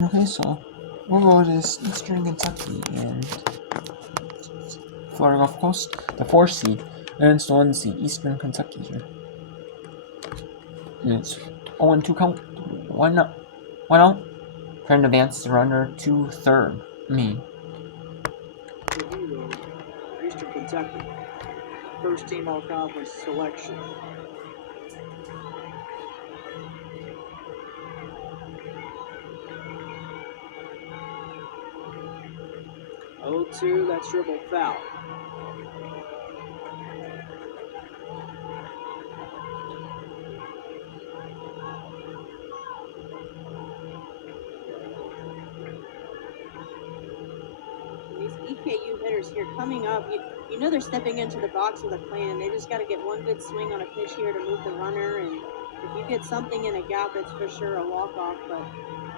Okay, so we'll go to Eastern Kentucky and Florida Gulf Coast, the 4th seed, and it's the 1 seed, Eastern Kentucky here. And it's 0-2 count, 1 out. Trying to advance the runner to 3rd. Eastern Kentucky, first team all-conference selection. (0-2), that's dribble foul. These EKU hitters here coming up, you know they're stepping into the box with a plan. They just got to get one good swing on a pitch here to move the runner, and if you get something in a gap, it's for sure a walk-off, but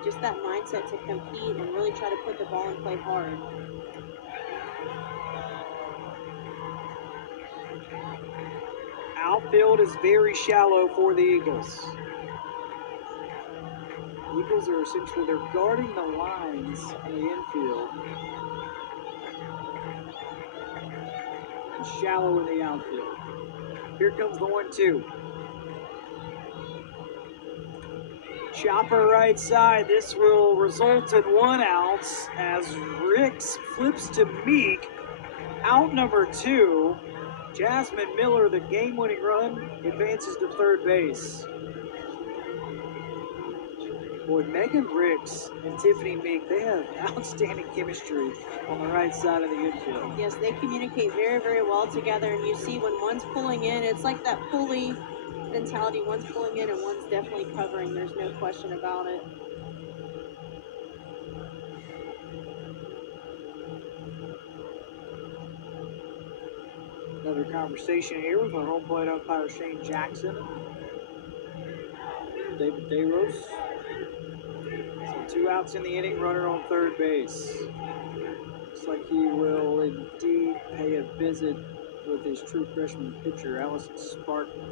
just that mindset to compete and really try to put the ball in play hard. Outfield is very shallow for the Eagles. Eagles are essentially, they're guarding the lines on the infield. And shallow in the outfield. Here comes the 1-2. Chopper right side. This will result in 1 out as Ricks flips to Meek. Out number 2. Jasmine Miller, the game-winning run, advances to 3rd base. Boy, Megan Ricks and Tiffany Meek, they have outstanding chemistry on the right side of the infield. Yes, they communicate very, very well together, and you see when one's pulling in, it's like that pulley mentality. One's pulling in and one's definitely covering. There's no question about it. Another conversation here with our home plate umpire Shane Jackson. David Dayros. So 2 outs in the inning, runner on 3rd base. Looks like he will indeed pay a visit with his true freshman pitcher, Allison Spartan.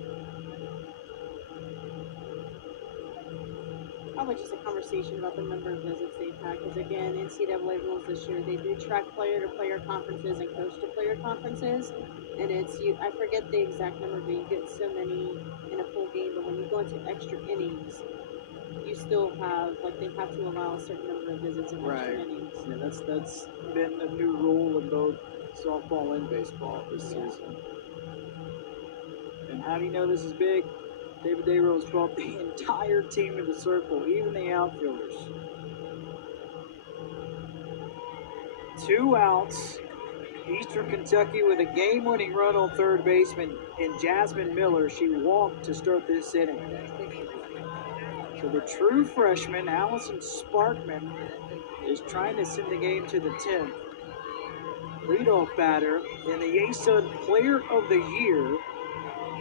Probably just a conversation about the number of visits they've had, because again, NCAA rules this year, they do track player-to-player conferences and coach-to-player conferences, and I forget the exact number, but you get so many in a full game, but when you go into extra innings, you still have, like, they have to allow a certain number of visits in extra innings. Yeah, that's been a new rule in both softball and baseball this season. And how do you know this is big? David Dayrose brought the entire team to the circle, even the outfielders. 2 outs. Eastern Kentucky with a game-winning run on 3rd baseman in Jasmine Miller. She walked to start this inning. So the true freshman, Allison Sparkman, is trying to send the game to the 10th. Leadoff batter and the ASUN Player of the Year,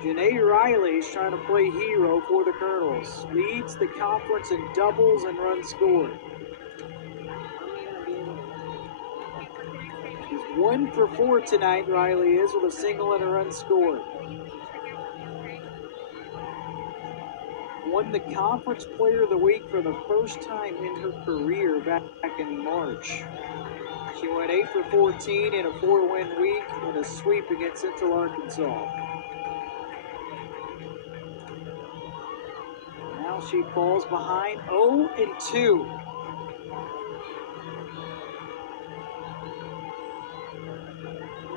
Janae Riley, is trying to play hero for the Colonels. Leads the conference in doubles and runs scored. She's 1 for 4 tonight, Riley is, with a single and a run scored. Won the Conference Player of the Week for the first time in her career back in March. She went 8 for 14 in a 4-win week and a sweep against Central Arkansas. Now she falls behind 0-2.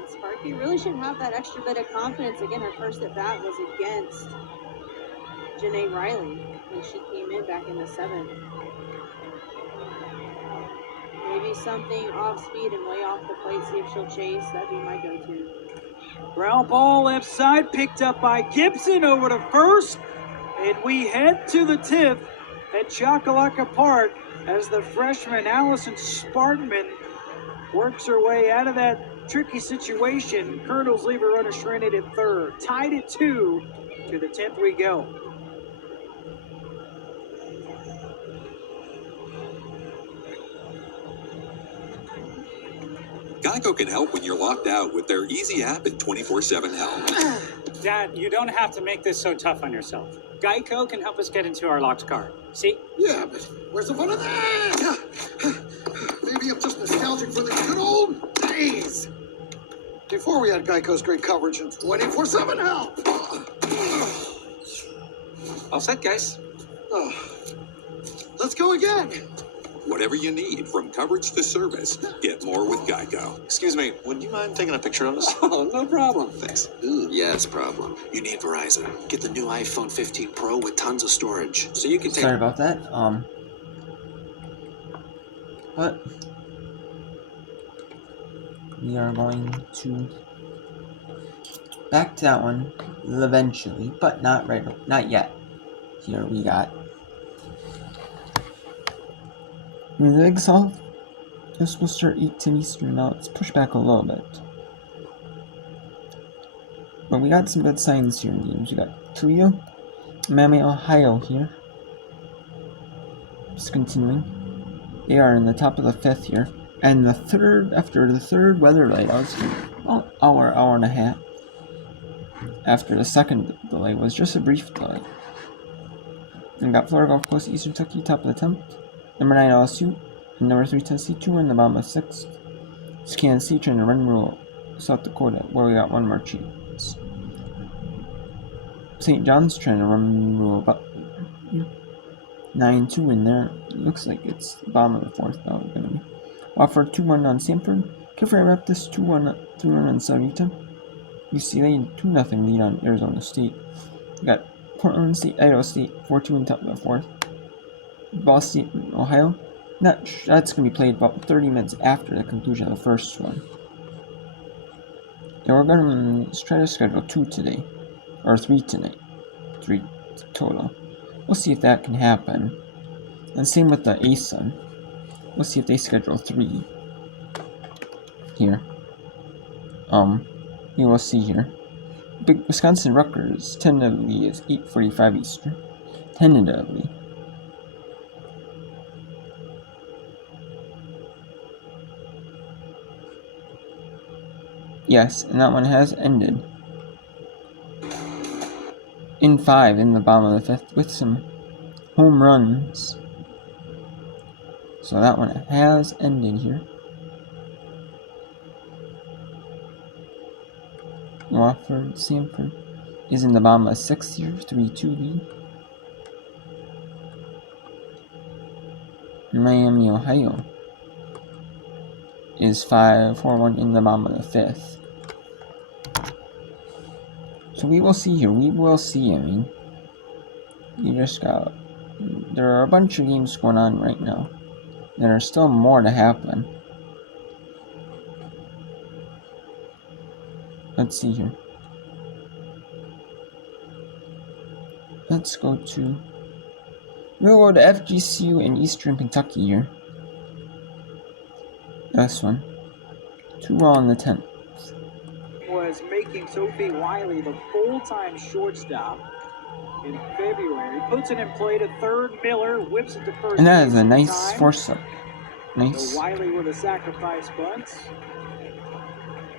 Sparky really should have that extra bit of confidence. Again, her first at bat was against Janae Riley when she came in back in the 7th. Maybe something off speed and way off the plate, see if she'll chase. That'd be my go-to. Ground ball left side, picked up by Gibson over to first. And we head to the 10th at Chocolaca Park as the freshman Allison Spartman works her way out of that tricky situation. Colonels leave a runner stranded at 3rd. Tied at 2. To the 10th we go. Geico can help when you're locked out with their easy app and 24/7 help. Dad, you don't have to make this so tough on yourself. Geico can help us get into our locked car. See? Yeah, but where's the fun of that? Maybe I'm just nostalgic for the good old days. Before we had Geico's great coverage and 24/7 help. All set, guys. Oh, let's go again. Whatever you need, from coverage to service, get more with Geico. Excuse me, would you mind taking a picture of us? Oh, no problem. Thanks. Ooh, yes, problem. You need Verizon. Get the new iPhone 15 Pro with tons of storage, so you can take. Sorry about that. But we are going to back to that one eventually, but not yet. Here we got the Big South. This will start 8 Eastern. Now it's pushed back a little bit, but we got some good signs here in games. We got Toledo, Miami, Ohio here. Just continuing. They are in the top of the 5th here. And after the third weather delay, that was about hour and a half. After the second delay was just a brief delay. And got Florida Gulf Coast, Eastern Kentucky, top of the 10th. Number 9, LSU. And number 3, Tennessee, 2 in the bottom of 6th. It's Kansas City trying to run rule South Dakota, where we got one more chance. St. John's trying to run rule about 9-2 in there. Looks like it's the bottom of the 4th now. Gonna be Wofford 2-1 on Sanford. Kilfrey Baptist 2-1, 3-1 on Sarita. UCLA 2-0 lead on Arizona State. We got Portland State, Idaho State 4-2 in top of the 4th. Ball State, Ohio. That's gonna be played about 30 minutes after the conclusion of the first one. And we're gonna try to schedule 2 today, or 3 tonight. 3 total. We'll see if that can happen. And same with the ASUN. We'll see if they schedule 3 here. We will see here. Big Wisconsin Rutgers tentatively is 8:45 Eastern. Tentatively. Yes, and that one has ended. In 5 in the bottom of the 5th with some home runs. So that one has ended here. Wofford, Sanford is in the bottom of 6th here, 3-2 lead. Miami, Ohio is 5-4-1 in the bottom of the 5th. So we will see here. We will see. I mean, there are a bunch of games going on right now. There are still more to happen. Let's see here. Let's go to. We'll go to FGCU in Eastern Kentucky here. This one. 2-1 on the 10th. Was making Sophie Wiley the full-time shortstop in February. Puts it in play to third. Miller whips it to first. And that is a nice force-up. Nice. So Wiley with a sacrifice bunt.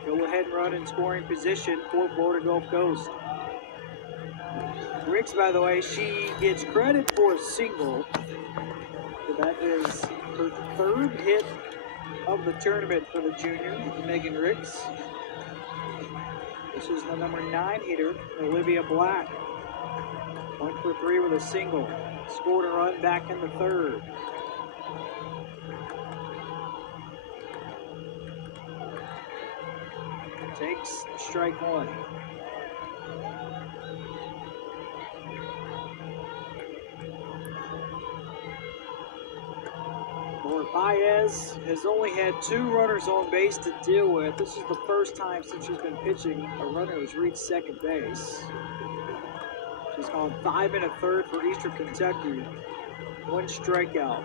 Go ahead and run in scoring position for Florida Gulf Coast. Ricks, by the way, she gets credit for a single. So that is her 3rd hit of the tournament for the junior, Megan Ricks. This is the number 9 hitter, Olivia Black. 1 for 3 with a single. Scored a run back in the 3rd. Takes strike 1. Laura Paez has only had 2 runners on base to deal with. This is the first time since she's been pitching a runner has reached second base. She's gone 5 1/3 for Eastern Kentucky. 1 strikeout.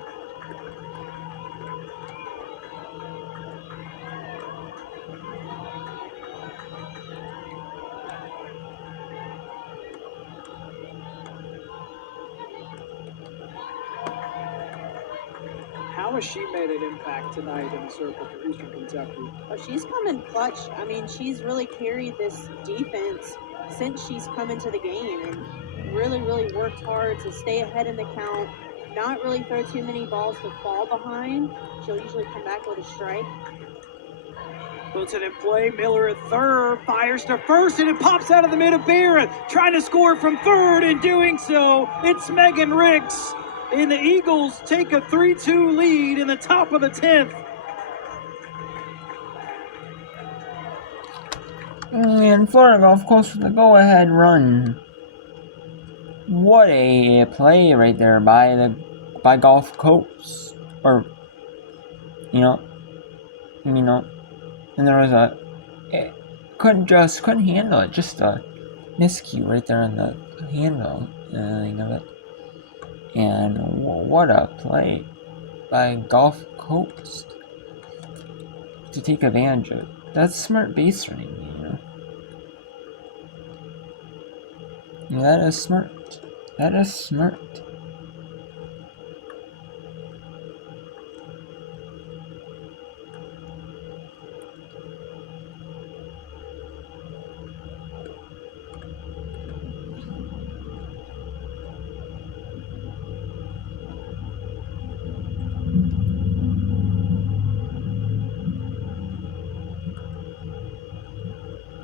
How has she made an impact tonight in the circle for Eastern Kentucky? Oh, she's come in clutch. I mean, she's really carried this defense since she's come into the game. And really, really worked hard to stay ahead in the count, not really throw too many balls to fall behind. She'll usually come back with a strike. Puts it in play. Miller at third, fires to first, and it pops out of the mid of Barrett, trying to score from third. In doing so, it's Megan Ricks, and the Eagles take a 3-2 lead in the top of the 10th. And Florida Gulf Coast with the go-ahead run. What a play right there by Gulf Coast, or and there was it couldn't handle it, just a miscue right there on the handling of it. And what a play by Gulf Coast to take advantage of it. That's smart base running, That is smart. That is smart.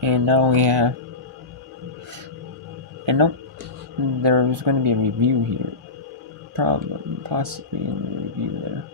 And now we have, and nope, there was going to be a review here, possibly in the review there.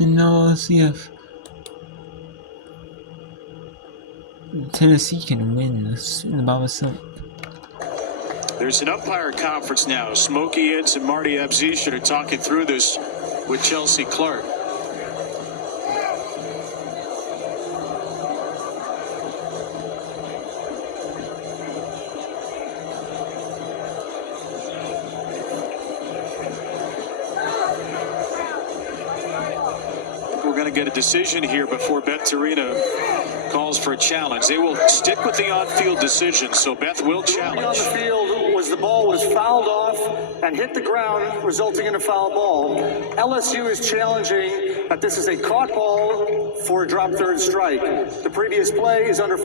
And now let's see if Tennessee can win this in the Baba Silk. There's an umpire conference now. Smokey Ince and Marty Abzish are talking through this with Chelsea Clark. We're going to get a decision here before Beth Torina calls for a challenge. They will stick with the on-field decision, so Beth will challenge. On the field was the ball was fouled off and hit the ground, resulting in a foul ball. LSU is challenging that this is a caught ball for a drop third strike. The previous play is under.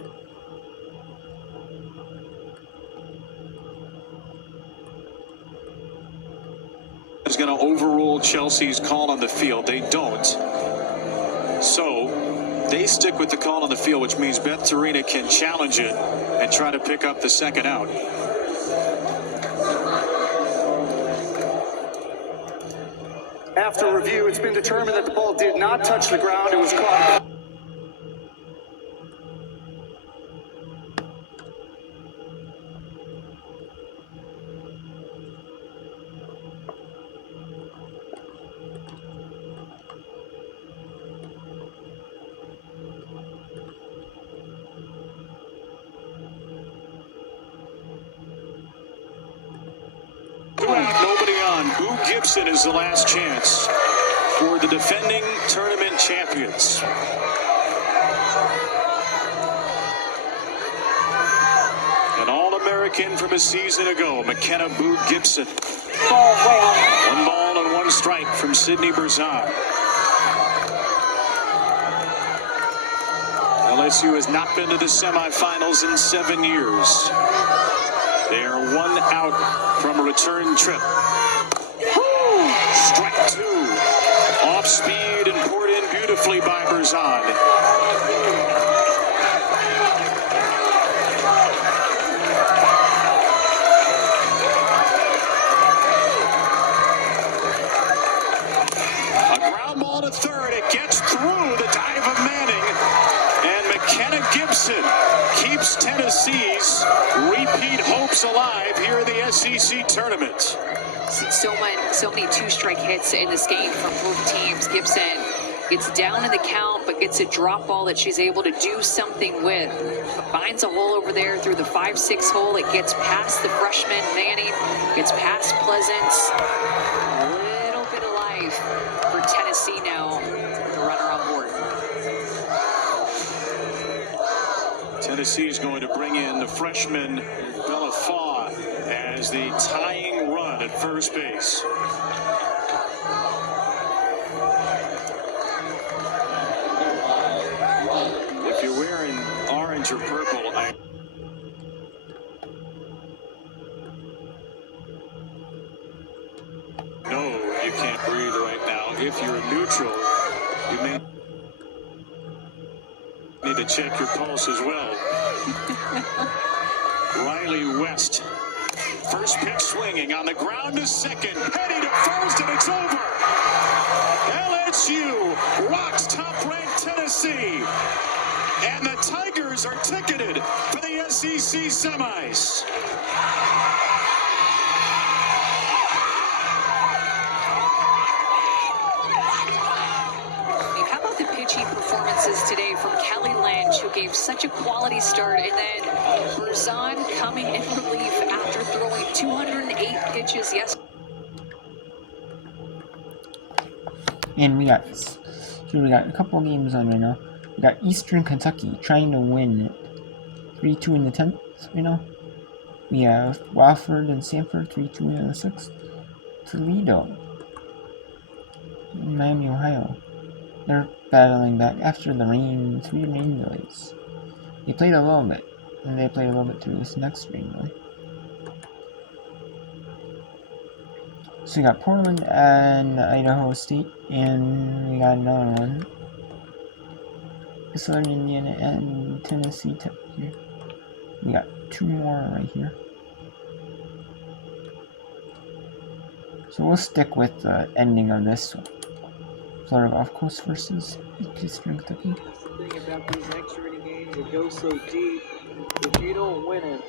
Is going to overrule Chelsea's call on the field. They don't. So they stick with the call on the field, which means Beth Torina can challenge it and try to pick up the second out. After review, it's been determined that the ball did not touch the ground. It was caught. Nobody on. Boo Gibson is the last chance for the defending tournament champions. An All-American from a season ago, McKenna Boo Gibson. 1 ball and 1 strike from Sydney Berzon. LSU has not been to the semifinals in 7 years. They are 1 out from a return trip. Strike 2. Off speed and poured in beautifully by Berzon. A ground ball to third. It gets through the dive of Manning. And McKenna Gibson keeps Tennessee's repeat hopes alive here in the SEC tournament. So many two-strike hits in this game from both teams. Gibson gets down in the count, but gets a drop ball that she's able to do something with. Finds a hole over there through the 5-6 hole. It gets past the freshman Manning, gets past Pleasance. A little bit of life for Tennessee now. The runner on board. Tennessee is going to bring in the freshman Bella Faw as the tying run at first base. If you're wearing orange or purple, no, you can't breathe right now. If you're neutral, you may need to check your pulse as well. Riley West. First pitch swinging on the ground to second. Petty to first, and it's over. LSU rocks top-ranked Tennessee. And the Tigers are ticketed for the SEC semis. How about the pitching performances today from Kelly Lynch, who gave such a quality start, and then Berzon coming in relief after throwing 208 pitches yesterday. And we got a couple games on right now. We got Eastern Kentucky trying to win 3-2 in the 10th right now. We have Wofford and Sanford 3-2 in the 6th. Toledo in Miami, Ohio. They're battling back after the rain, 3 rain delays. They played a little bit, and they played a little bit through this next rain delay. So we got Portland and Idaho State, and we got another one. Southern Indiana and Tennessee Tech here. We got 2 more right here. So we'll stick with the ending of this one. Florida Gulf Coast versus Eastern Kentucky. That's the thing about these extra inning games, it goes so deep. If you don't win it,